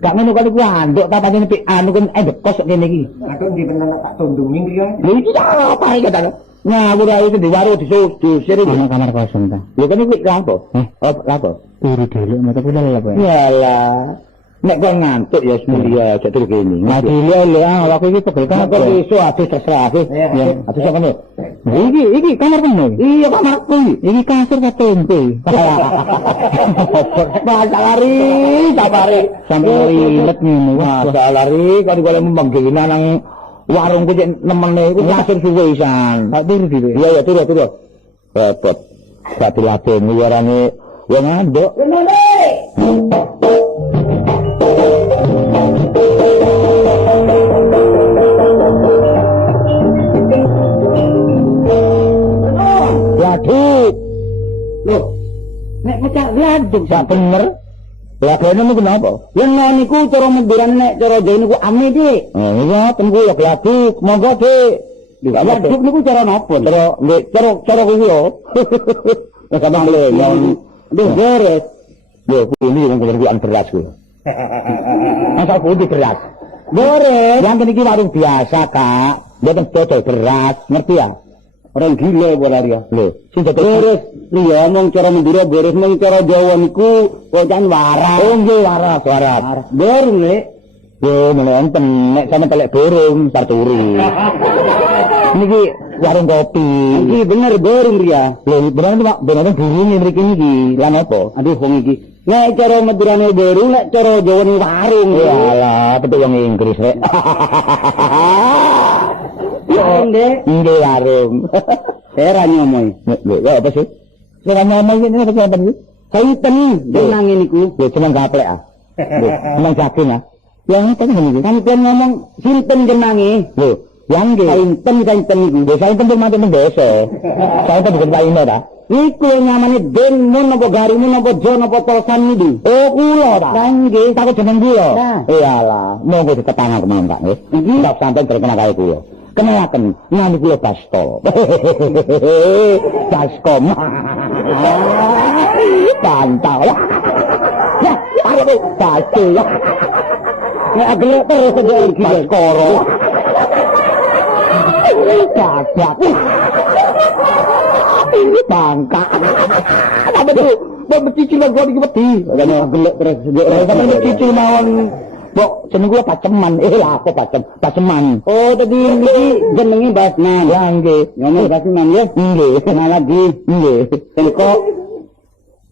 Gak ngono kali ku anduk ta pancen anu kan bekos kene iki. aku ndi penan tak tundungi iki yo. Lha iki apa iki ta? Ngawur ae di warung diusir iki. Ana kamar kosong ta. Lho kan iki lapo? Oh, lapo? Turu dulu mata kula lha apa. Yalah. Nek kok ngantuk ya semulia aja turu kene. Ngadile lho aku iki pegel Kenapa apa? iso adus terserah sih? Ya. Adus apa nih? Iki kamar penuh. Iya kamarku iki. Iki kasur ka tempe. Masa lari, sabari. Sampai ribet ngene. Masa lari kok digolek membanggina nang warungku cek nemene iku kasur suwe isan. Tak turu gitu. Iya ya turu. Repot. Gak dilabeni warane wong anduk. Waduh. Loh, nek pecah gladuk sak bener. Lah kene niku kenapa? Yen niku cara mendiran nek cara Jawa niku ame, Dik. Oh iya, ten kuwi ya gladuk. Monggo, Dik. Gladuk niku cara napa? Cara kuwi yo. Nek gampang le, yo beres. Yo ini wong kerjaan beras kuwi. Masa kuwi beras. Beres. Yang kene iki warung biasa, Kak. Mboten dodol beras, ngerti ya? Orang gila bola dia. Lho, sing beres. Iya, mong cara Mandura beres, mong cara Jawa niku kocan waras. Oh, nggih waras. Borong nek. Yo, menenten nek sampe telek borong sarturi. Niki warung kopi. Iki bener borong dia. Lho, bener borong mriki niki. Lan apa? Aduh wong iki. Nek cara Madurane borong, nek cara Jawa ni warung. Yalah, betul wong Inggris rek. Nggih warung. Saya nyomoi. Lho, apa sih? Saya nyomoi ini apa sih? Kaiten jeneng niku. Lho, jeneng gaplek ah. Lho, jeneng daging ah. Yang kan ngene kan ngomong sinten jenenge? Lho, yang nggih. Kaiten niku. Lho, kaiten mate nang desa. Kaiten bukan paine ta? Iku nyamane Den mun apa Garimun apa Jon apa Tosan iki. Oh, kula ta. Lah nggih, takut jeneng kula. Iyalah, monggo diketang aku mangga nggih. Iki tak sampeyan terkenal kaya kula. Kenalaken, nami kula Basto. Baskom. Pantau lah. Ya, ayo Basto ya. Nek gelek terus iki Baskoro. Cacak. Bangka. Apa tuh? Becicil gua iki wedi. Kene gelek terus sampe becicil mawon. Kok jeneng kula Paceman. Lah apa Paceman. Oh, tadi niki jenenge Basman. Ya nggih. Ngomong Basman ya. Nggih. Nah lagi. Nggih. Engko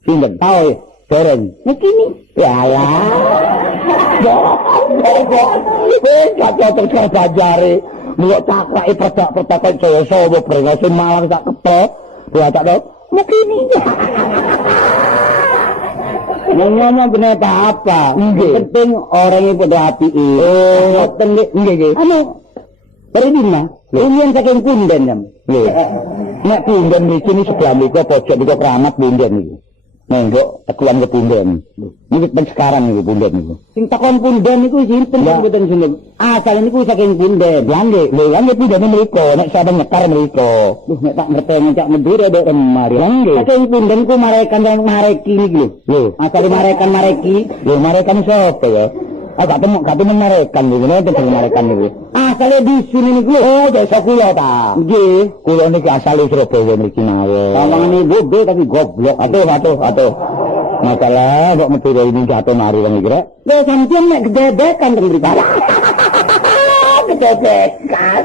sinten tau dereng. Niki ni. Yalah. Gak cocok karo bajare. Muluk cakrake perdak-perdak Jaya Sawa brengose Malang sak kepel. Buat to. Niki ni. Ngomong bener apa? Penting orang itu pada hati. Oh, nggih. Anu, Peridina, ini saking punden jam. Nek punden iki ni sebelah mriko pojok mriko keramat punden iki. Nenggo tekuan ke punden. Niki ben sekarang niku punden niku. Sing takon punden niku sinten mboten sinten. Asal niku saking punden. Lah nggih, lha nggih punden mriko nek sampeyan nyekar mriko. Nek tak ngerteni cak Madura dek remari. Lah nggih. Saking punden ku marekan yang mareki niki lho. Asal marekan mareki. Lho marekan sapa ya? Gak temu marekan niku, nek temu marekan niku. Asale di sini niku. Oh, desa kula ta. Nggih, kula niki asale Surabaya mriki mawon. Tawangane bodoh tapi goblok. Atuh. Masalah kok Madura ini jatuh mari wong iki rek. Lho sampeyan nek gededekan teng mriki. Gededekan.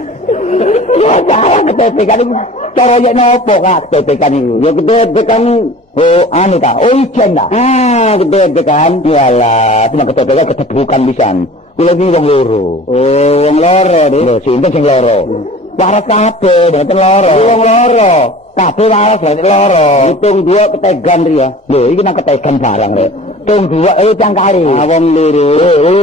Ya salah gededekan iku cara yen opo kak gededekan iku? Ya gededekan oh anu ta, oh ijen ta. Gededekan. Yalah, cuma gededekan gedebukan pisan. Kula iki wong loro. Oh, wong loro iki. Lho, sinten sing loro? Waras kabeh, mboten loro. Wong loro. Kabeh waras lha loro. Hitung dua ketegan ri ya. Lho, iki nang ketegan barang rek. Hitung dua tang kali. Wong loro.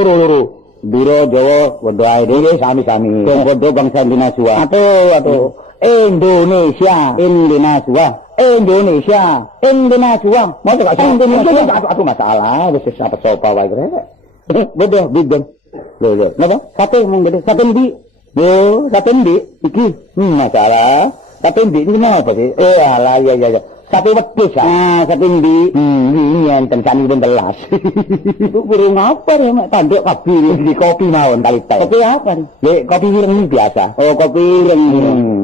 Loro. Biro Jawa padha ae dhewe sami-sami. Padha bangsa Indonesia. Atuh. Indonesia. Mosok gak Indonesia. Aku masalah wis apa sopa wae rek. Bodoh bideng. Lho. Napa? Sate mung gede. Sate ndi? Yo, sate ndi? Iki. Masalah. Sate ndi iki napa sih? Alah iya. Sate wedhus. Sate ndi? Ini enten sani pun telas. Burung apa ya mek tanduk kabeh di kopi mawon kali teh. Kopi apa? Lek kopi ireng biasa. Oh, kopi ireng.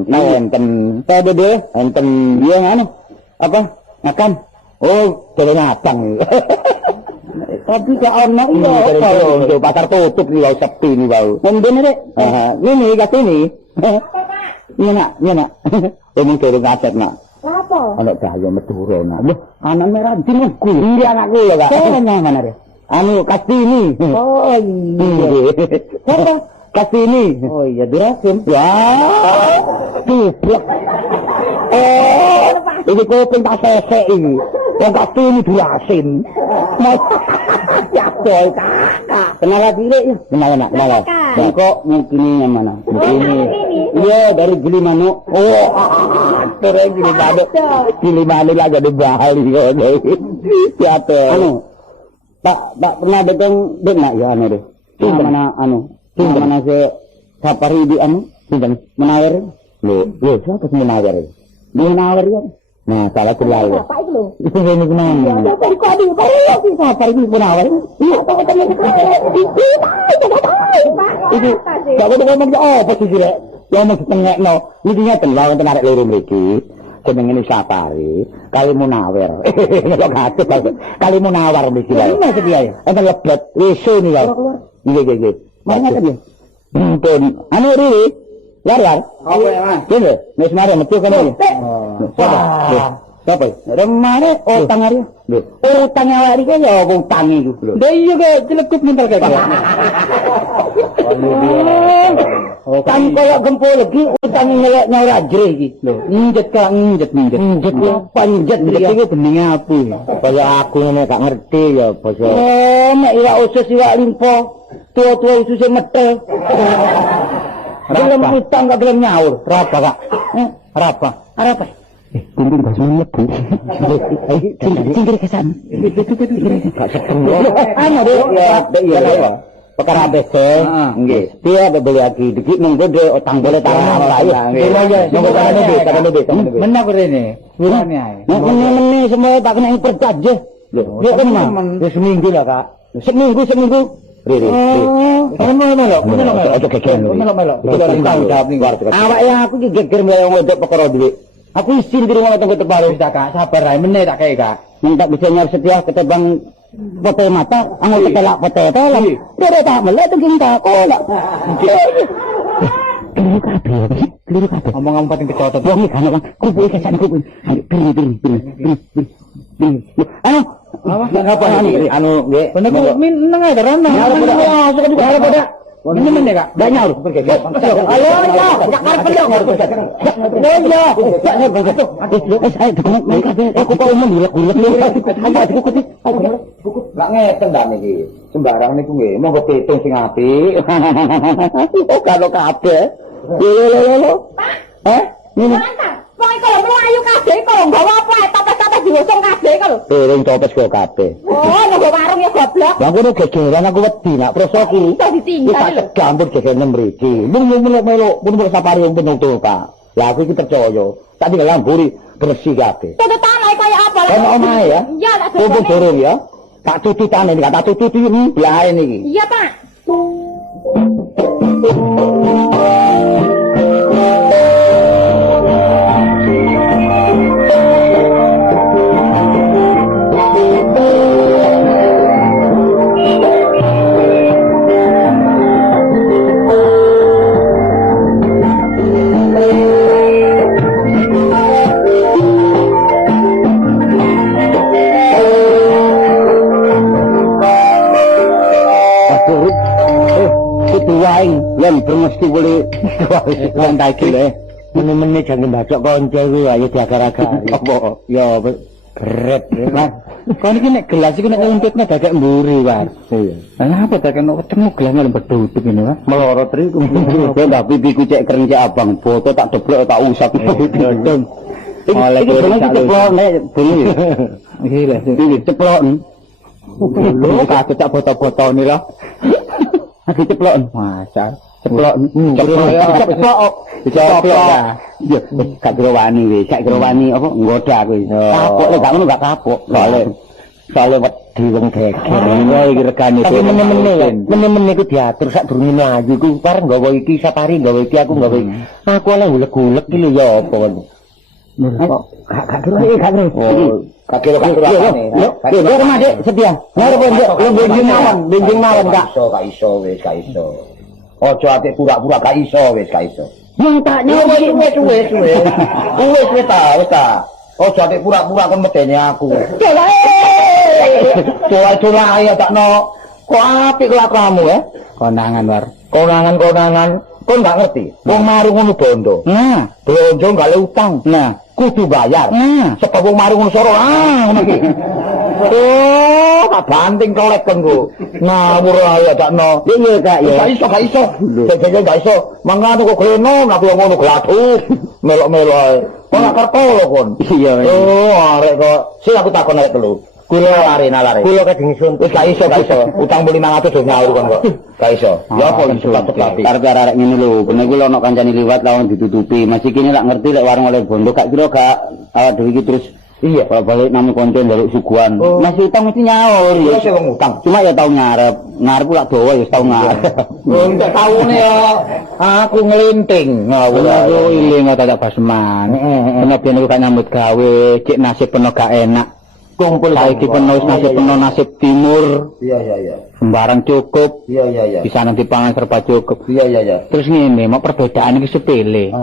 Nah, enten. Tade deh, enten iya nganu. Apa? Makan. Oh, telur ngabang. Tapi gak ono iya. Pasar tutup nih wau sepi nih wau. Mendene rek. Ini kasini. Iya nak. Omong telur ngaset nak. Apa? Anak bahaya Madura nak. Loh, anak merah jenengku. Iya anakku ya, Kak. Soalnya mana deh? Anu Kastini. Oh iya. Apa? Kastini. Oh iya, Dirasim. Wah. Tublek. Oh, ini kuping tak sesek ini. Yang Kastini Dirasim. Ya boy, kakak. Kenal lagi ya? Kenal nak. Kok mungkin yang mana? Mungkin. Iya, dari Gilimanuk. Oh, terus Gilimanuk lagi di Bali. Siapa? Anu, tak pernah datang nak ya anu deh. Mana anu? Mana se Sapari di anu? Menawar. Loh, siapa sih menawar? Menawar ya? Nah, salah selalu. Apa itu lo? Itu ini gimana? Ya, dari kodi. Kalau Sapari di menawar. Iya, itu. Gak boleh ngomong apa sih rek? Ya mau ditengekno. Iki ngeten lho wonten arek loro mriki. Jenenge Sapari, kali Munawar. Kok gatek kali Munawar mriki lho. Ini maksud dia ya. Enten lebet isu nih lho. Nggih. Mari ngaten ya. Pun anu riri. War. Apa ya, Mas? Dene, wis mari metu kene. Siapa? Remare utang hari. Lho, utang awak iki ya utang iku. Lho iya kok celekup mental kaya. Oh, kan kaya gempol lagi utang nyelek ora jre iki. Lho, njet panjet iki bening apu. Kaya aku ngene gak ngerti ya, Bos. Oh, nek iwak usus iwak limpo, tua-tua ususe metel. Gelem utang gak gelem nyaur. Rapa, Kak? Rapa? Kumpul bahasa mlebu. Singkir kesan. Gak sepeng. Ana deh ya. perkara ABC. Nggih. Piye beli lagi dikit nang gede utang boleh tangan ayo. Nunggu tangan lebih. Menang rene. Wirane ae. Nek meneh semua tak kena perjanji. Lho, nek teman. Wis seminggu lah, Kak. Seminggu. Riri. Melok. Aja geger. Melok. Awak ya aku iki geger mlayu ngedok perkara dhuwit. Aku isin di rumah tunggu terbaru. Bisa Kak, sabar ae meneh tak kei Kak. Minta bisa nyar setia ketebang pote mata, anggo ketelak pote tolong. Dede tak melek tengking tak kolak. Keliru kabeh. Ngomong pating kecotot. Wong iki kan Bang. Kupu iki kesan kupu. Ayo piri. Anu, apa ini? Anu nggih. Bener kok meneng ae tenan. Ya pada. Ini meneh Kak. Dak nyaur. Halo, ya. Jak karep pendok. Ya. Ayo dukung main kabeh. Aku kok umum gulek-gulek. Lak ngeten ndak niki. Sembarang niku nggih, monggo pitung sing apik. Oh, kalau kabeh. Lho. Ini. Wong iki lho mlayu kabeh kok nggawa apa topes-topes diusung kabeh kok lho. Piring topes kok kabeh. Oh, nang warung ya goblok. Lah ngono gegeran aku wedi nak prosoki. Iso ditinggal lho. Gampur gegeran mriki. Melok pun sapari wong penutup, Pak. Lah aku iki percaya. Tak tinggal lamburi bersih kabeh. Tututanane kaya apa lho? Ono omahe ya. Iya, tak Kumpul dorong ya. Tak tututane iki, tak tututi blae niki. Iya, Pak. Yen mesti boleh lantai gile. Meneh-meneh jangan bacok konco kuwi ayo diagar-agar. Apa? Ya gret. Mas, kon iki nek gelas iku nek nyelempitne dagek mburi, Mas. Iya. Lah apa dagek nek ketemu gelas nyelempeduduk ini, Mas? Melorot riku. Ndak pipiku cek kering cek abang, foto tak deblok tak usap. Dodong. Oleh iki ceplok nek bunyi. Iki lho, iki ceplok. Lho, tak cek foto-fotone lho. Aku ceplok. Masa ceplok ya. Ya, gak kira wani wis, gak kira wani apa nggoda aku. Kapok lek gak ngono gak kapok. Soale wedi wong geger. Ngono iki regane. Tapi meneh-meneh iku diatur sak durunge mlayu iku pareng nggawa iki sapari nggawa iki aku nggawa iki. Aku oleh golek-golek iki lho ya apa ngono. Gak kira. Oh, gak kira apane. Yo Mas setia. Ngarep lu benjing mawon Kak. Gak iso wis. Ojo ate pura-pura gak iso wis. Yang tak nyawa wis. Wis ta. Ojo ate pura-pura kon medeni aku. Coba ayo takno. Kok apik kelakuanmu ya? Konangan war. Konangan. Kon gak ngerti. Wong marung ngono bondo. Nah, bondo gak le utang. Nah, kudu bayar. Sebab wong marung ngono soro. Ngono iki. Oh, tak banting kolek kon ku. Ngawur ayo takno. Iya Kak ya. Gak iso. Jajal gak iso. Mangane kok kleno nek ngono gladuk. Melok-melok ae. Kok gak kerto lho kon. Iya. Oh, arek kok. Sing aku takon arek telu. Kula lari. Kula kadung sun. Wis gak iso. Utang 500 do nyaur kon kok. Gak iso. Ya apa iso tapi. Karep arek ngene lho, bener kula ono kancane liwat lawan ditutupi. Masih kene lak ngerti lek warung oleh bondo gak kira gak awak dhewe iki terus iya, kalau balik namu konco njaluk suguhan. Masih utang mesti nyaur ya. Wis wong utang. Cuma ya tau ngarep pula dawa ya tau ngarep. Entek taune ya aku nglinting. Ngawur aku iling tak basman. Penabian aku gak nyambut gawe, cek nasib peno gak enak. Kumpul saiki penuh nasib timur. Iya. Sembarang cukup. Iya. Bisa nanti pangan serba cukup. Iya. Terus ngene, mau perbedaan iki sepele.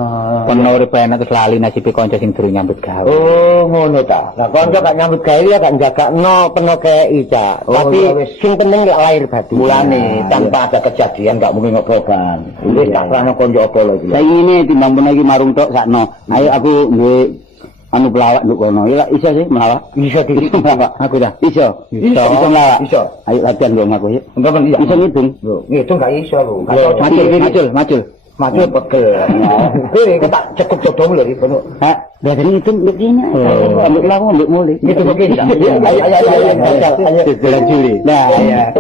Penuh urip enak terus lali nasibe kanca sing durung nyambut gawe. Oh, ngono ta. Lah kanca gak nyambut gawe ya gak njagakno penuh kei, Cak. Tapi sing penting lek lahir batin. Mulane tanpa ada kejadian gak mungkin ngobrolkan. Wis tak krana kanca apa lho iki. Saiki ngene timbang pun iki marung tok sakno. Ayo aku duwe anu pelawak nduk kono. Ya iso sih melawak. Iso dikit melawak. Aku dah. Iso melawak. Iso. Ayo latihan dong aku ya. Enggak iso ngitung. Ngitung gak iso lho. Macul pegel. Kok tak cukup jodoh lho iki kono. Hah, berarti ngitung nduk kene. Nduk lawu nduk mulih. Ngitung kene. Ayo. Ayo. Nah, ya.